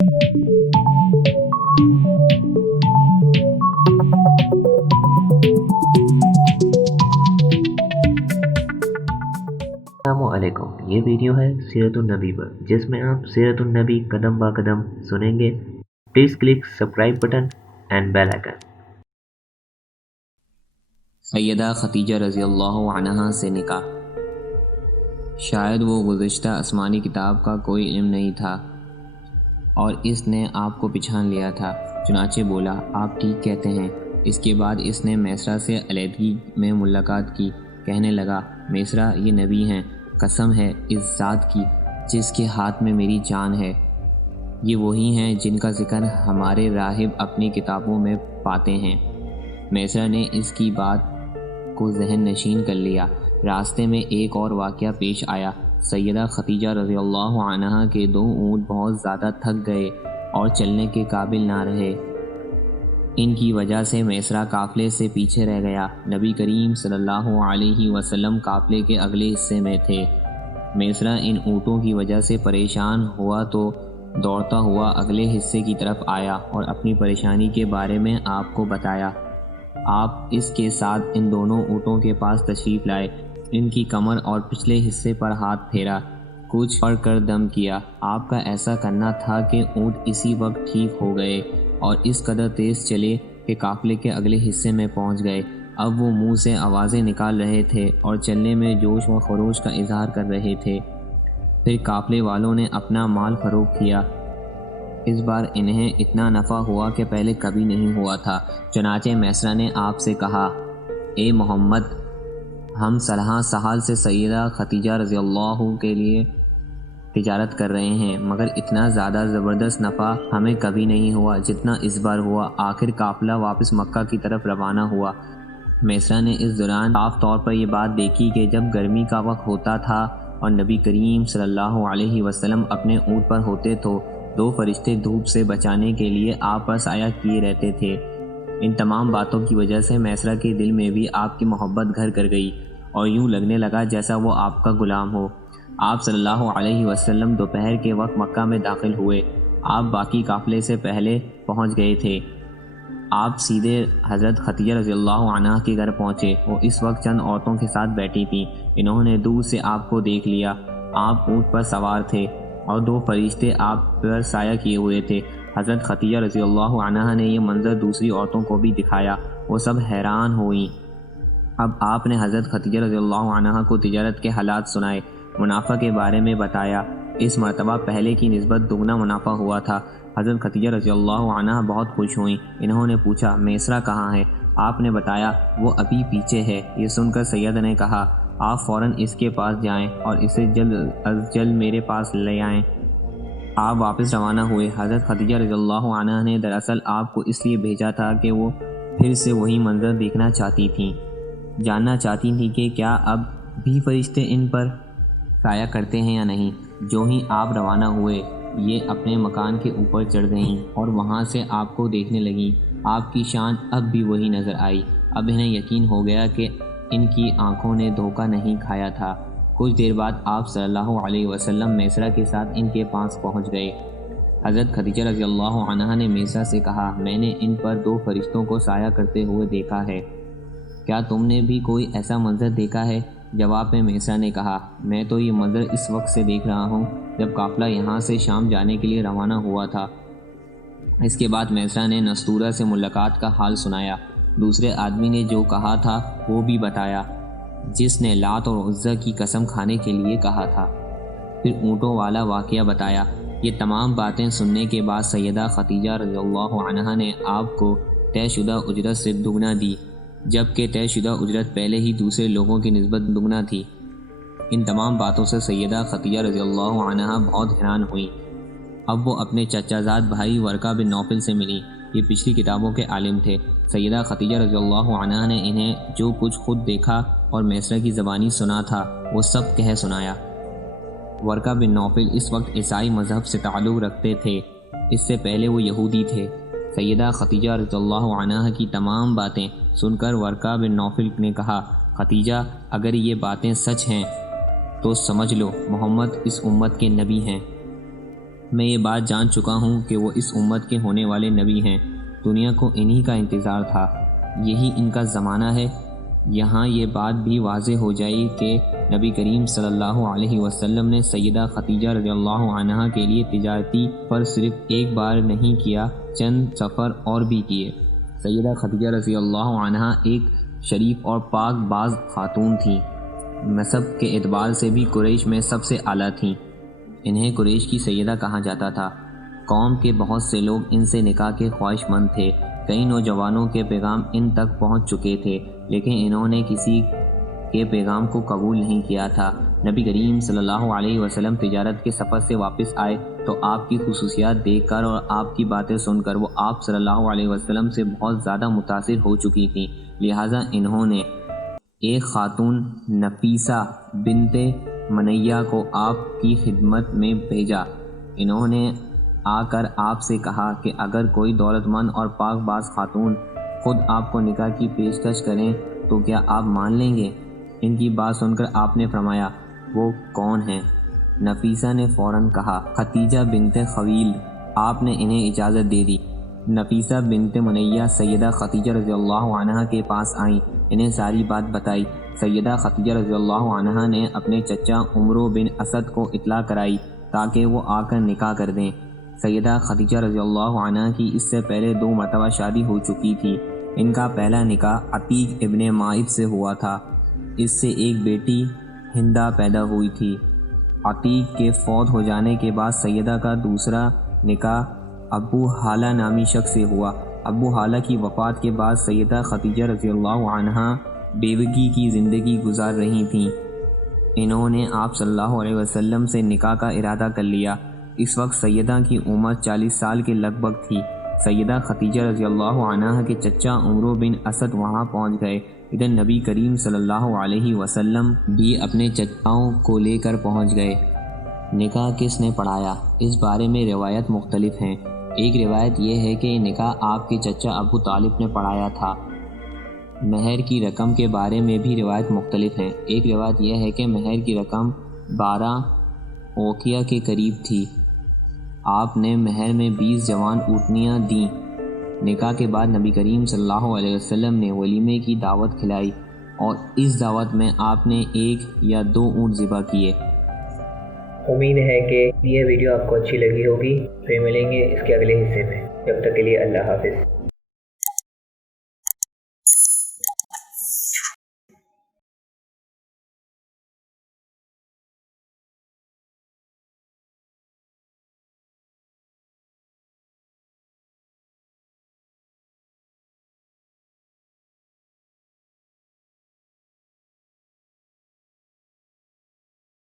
السلام علیکم، یہ ویڈیو ہے سیرت النبی پر، جس میں آپ سیرت النبی قدم با قدم سنیں گے۔ Please click subscribe button and bell icon. Syeda Khadija رضی اللہ عنہا سے نکاح۔ شاید وہ گزشتہ آسمانی کتاب کا کوئی علم نہیں تھا اور اس نے آپ کو پہچان لیا تھا، چنانچہ بولا، آپ ٹھیک کہتے ہیں۔ اس کے بعد اس نے میسرہ سے علیحدگی میں ملاقات کی، کہنے لگا، میسرہ، یہ نبی ہیں، قسم ہے اس ذات کی جس کے ہاتھ میں میری جان ہے، یہ وہی ہیں جن کا ذکر ہمارے راہب اپنی کتابوں میں پاتے ہیں۔ میسرہ نے اس کی بات کو ذہن نشین کر لیا۔ راستے میں ایک اور واقعہ پیش آیا۔ سیدہ ختیجہ رضی اللہ عنہا کے 2 اونٹ بہت زیادہ تھک گئے اور چلنے کے قابل نہ رہے۔ ان کی وجہ سے میسرہ قافلے سے پیچھے رہ گیا۔ نبی کریم صلی اللہ علیہ وسلم قافلے کے اگلے حصے میں تھے۔ میسرہ ان اونٹوں کی وجہ سے پریشان ہوا تو دوڑتا ہوا اگلے حصے کی طرف آیا اور اپنی پریشانی کے بارے میں آپ کو بتایا۔ آپ اس کے ساتھ ان دونوں اونٹوں کے پاس تشریف لائے، ان کی کمر اور پچھلے حصے پر ہاتھ پھیرا، کچھ پڑھ کر دم کیا۔ آپ کا ایسا کرنا تھا کہ اونٹ اسی وقت ٹھیک ہو گئے اور اس قدر تیز چلے کہ قافلے کے اگلے حصے میں پہنچ گئے۔ اب وہ منہ سے آوازیں نکال رہے تھے اور چلنے میں جوش و خروش کا اظہار کر رہے تھے۔ پھر قافلے والوں نے اپنا مال فروخت کیا۔ اس بار انہیں اتنا نفع ہوا کہ پہلے کبھی نہیں ہوا تھا۔ چنانچہ میسرہ نے آپ سے کہا، اے محمد، ہم صلح سہال سے سیدہ ختیجہ رضی اللہ کے لیے تجارت کر رہے ہیں، مگر اتنا زیادہ زبردست نفع ہمیں کبھی نہیں ہوا جتنا اس بار ہوا۔ آخر قافلہ واپس مکہ کی طرف روانہ ہوا۔ میسرہ نے اس دوران صاف طور پر یہ بات دیکھی کہ جب گرمی کا وقت ہوتا تھا اور نبی کریم صلی اللہ علیہ وسلم اپنے اونٹ پر ہوتے تو 2 فرشتے دھوپ سے بچانے کے لیے آپ پر سایہ کیے رہتے تھے۔ ان تمام باتوں کی وجہ سے میسرہ کے دل میں بھی آپ کی محبت گھر کر گئی اور یوں لگنے لگا جیسا وہ آپ کا غلام ہو۔ آپ صلی اللہ علیہ وسلم دوپہر کے وقت مکہ میں داخل ہوئے۔ آپ باقی قافلے سے پہلے پہنچ گئے تھے۔ آپ سیدھے حضرت ختیجہ رضی اللہ عنہا کے گھر پہنچے۔ وہ اس وقت چند عورتوں کے ساتھ بیٹھی تھیں۔ انہوں نے دور سے آپ کو دیکھ لیا۔ آپ اونٹ پر سوار تھے اور 2 فرشتے آپ پر سایہ کیے ہوئے تھے۔ حضرت ختیجہ رضی اللہ عنہا نے یہ منظر دوسری عورتوں کو بھی دکھایا۔ وہ سب حیران ہوئیں۔ اب آپ نے حضرت ختیجہ رضی اللہ عنہا کو تجارت کے حالات سنائے، منافع کے بارے میں بتایا۔ اس مرتبہ پہلے کی نسبت دگنا منافع ہوا تھا۔ حضرت ختیجہ رضی اللہ عنہا بہت خوش ہوئیں۔ انہوں نے پوچھا، میسرہ کہاں ہے؟ آپ نے بتایا، وہ ابھی پیچھے ہے۔ یہ سن کر سیدہ نے کہا، آپ فوراً اس کے پاس جائیں اور اسے جلد از جلد میرے پاس لے آئیں۔ آپ واپس روانہ ہوئے۔ حضرت ختیجہ رضی اللہ عنہا نے دراصل آپ کو اس لیے بھیجا تھا کہ وہ پھر سے وہی منظر دیکھنا چاہتی تھیں، جاننا چاہتی تھیں کہ کیا اب بھی فرشتے ان پر سایہ کرتے ہیں یا نہیں۔ جو ہی آپ روانہ ہوئے، یہ اپنے مکان کے اوپر چڑھ گئیں اور وہاں سے آپ کو دیکھنے لگیں۔ آپ کی شان اب بھی وہی نظر آئی۔ اب انہیں یقین ہو گیا کہ ان کی آنکھوں نے دھوکہ نہیں کھایا تھا۔ کچھ دیر بعد آپ صلی اللہ علیہ وسلم میسرہ کے ساتھ ان کے پاس پہنچ گئے۔ حضرت ختیجہ رضی اللہ عنہا نے میسرہ سے کہا، میں نے ان پر 2 فرشتوں کو سایہ کرتے ہوئے دیکھا ہے، کیا تم نے بھی کوئی ایسا منظر دیکھا ہے؟ جواب میں میسرہ نے کہا، میں تو یہ منظر اس وقت سے دیکھ رہا ہوں جب قافلہ یہاں سے شام جانے کے لیے روانہ ہوا تھا۔ اس کے بعد میسرہ نے نستورہ سے ملاقات کا حال سنایا۔ دوسرے آدمی نے جو کہا تھا وہ بھی بتایا، جس نے لات اور عزیٰ کی قسم کھانے کے لیے کہا تھا۔ پھر اونٹوں والا واقعہ بتایا۔ یہ تمام باتیں سننے کے بعد سیدہ ختیجہ رضی اللہ عنہا نے آپ کو طے شدہ اجرت سے دگنا دی، جبکہ طے شدہ اجرت پہلے ہی دوسرے لوگوں کی نسبت دگنا تھی۔ ان تمام باتوں سے سیدہ ختیجہ رضی اللہ عنہا بہت حیران ہوئیں۔ اب وہ اپنے چچا زاد بھائی ورقہ بن نوفل سے ملی۔ یہ پچھلی کتابوں کے عالم تھے۔ سیدہ ختیجہ رضی اللہ عنہا نے انہیں جو کچھ خود دیکھا اور میسرہ کی زبانی سنا تھا وہ سب کہہ سنایا۔ ورقہ بن نوفل اس وقت عیسائی مذہب سے تعلق رکھتے تھے، اس سے پہلے وہ یہودی تھے۔ سیدہ ختیجہ رضی اللہ عنہا کی تمام باتیں سن کر ورقہ بن نوفل نے کہا، ختیجہ، اگر یہ باتیں سچ ہیں تو سمجھ لو محمد اس امت کے نبی ہیں۔ میں یہ بات جان چکا ہوں کہ وہ اس امت کے ہونے والے نبی ہیں، دنیا کو انہی کا انتظار تھا، یہی ان کا زمانہ ہے۔ یہاں یہ بات بھی واضح ہو جائے کہ نبی کریم صلی اللہ علیہ وسلم نے سیدہ خدیجہ رضی اللہ عنہا کے لیے تجارتی پر صرف ایک بار نہیں کیا، چند سفر اور بھی کیے۔ سیدہ خدیجہ رضی اللہ عنہا ایک شریف اور پاک باز خاتون تھیں، نسب کے اعتبار سے بھی قریش میں سب سے اعلیٰ تھیں۔ انہیں قریش کی سیدہ کہا جاتا تھا۔ قوم کے بہت سے لوگ ان سے نکاح کے خواہش مند تھے، کئی نوجوانوں کے پیغام ان تک پہنچ چکے تھے، لیکن انہوں نے کسی کے پیغام کو قبول نہیں کیا تھا۔ نبی کریم صلی اللہ علیہ وسلم تجارت کے سفر سے واپس آئے تو آپ کی خصوصیات دیکھ کر اور آپ کی باتیں سن کر وہ آپ صلی اللہ علیہ وسلم سے بہت زیادہ متاثر ہو چکی تھیں، لہٰذا انہوں نے ایک خاتون نفیسہ بنت منیہ کو آپ کی خدمت میں بھیجا۔ انہوں نے آ کر آپ سے کہا کہ اگر کوئی دولت مند اور پاک باز خاتون خود آپ کو نکاح کی پیشکش کریں تو کیا آپ مان لیں گے؟ ان کی بات سن کر آپ نے فرمایا، وہ کون ہیں؟ نفیسہ نے فوراً کہا، خدیجہ بنت خویلد۔ آپ نے انہیں اجازت دے دی۔ نفیسہ بنت منیہ سیدہ خدیجہ رضی اللہ عنہا کے پاس آئیں، انہیں ساری بات بتائی۔ سیدہ خدیجہ رضی اللہ عنہا نے اپنے چچا عمرو بن اسد کو اطلاع کرائی تاکہ وہ آ کر نکاح کر دیں۔ سیدہ خدیجہ رضی اللہ عنہا کی اس سے پہلے 2 مرتبہ شادی ہو چکی تھی۔ ان کا پہلا نکاح عتیق ابن مائب سے ہوا تھا، اس سے ایک بیٹی ہندہ پیدا ہوئی تھی۔ عتیق کے فوت ہو جانے کے بعد سیدہ کا دوسرا نکاح ابو حالہ نامی شخص سے ہوا۔ ابو حالہ کی وفات کے بعد سیدہ خدیجہ رضی اللہ عنہا بیوگی کی زندگی گزار رہی تھیں۔ انہوں نے آپ صلی اللہ علیہ وسلم سے نکاح کا ارادہ کر لیا۔ اس وقت سیدہ کی عمر 40 سال کے لگ بھگ تھی۔ سیدہ خدیجہ رضی اللہ عنہا کے چچا عمرو بن اسد وہاں پہنچ گئے۔ ادھر نبی کریم صلی اللہ علیہ وسلم بھی اپنے چچاؤں کو لے کر پہنچ گئے۔ نکاح کس نے پڑھایا؟ اس بارے میں روایت مختلف ہیں۔ ایک روایت یہ ہے کہ نکاح آپ کے چچا ابو طالب نے پڑھایا تھا۔ مہر کی رقم کے بارے میں بھی روایت مختلف ہیں۔ ایک روایت یہ ہے کہ مہر کی رقم 12 اوقیہ کے قریب تھی۔ آپ نے مہر میں 20 جوان اونٹنیاں دیں۔ نکاح کے بعد نبی کریم صلی اللہ علیہ وسلم نے ولیمے کی دعوت کھلائی اور اس دعوت میں آپ نے 1 یا 2 اونٹ ذبح کیے۔ امید ہے کہ یہ ویڈیو آپ کو اچھی لگی ہوگی۔ پھر ملیں گے اس کے اگلے حصے میں، جب تک کے لیے اللہ حافظ۔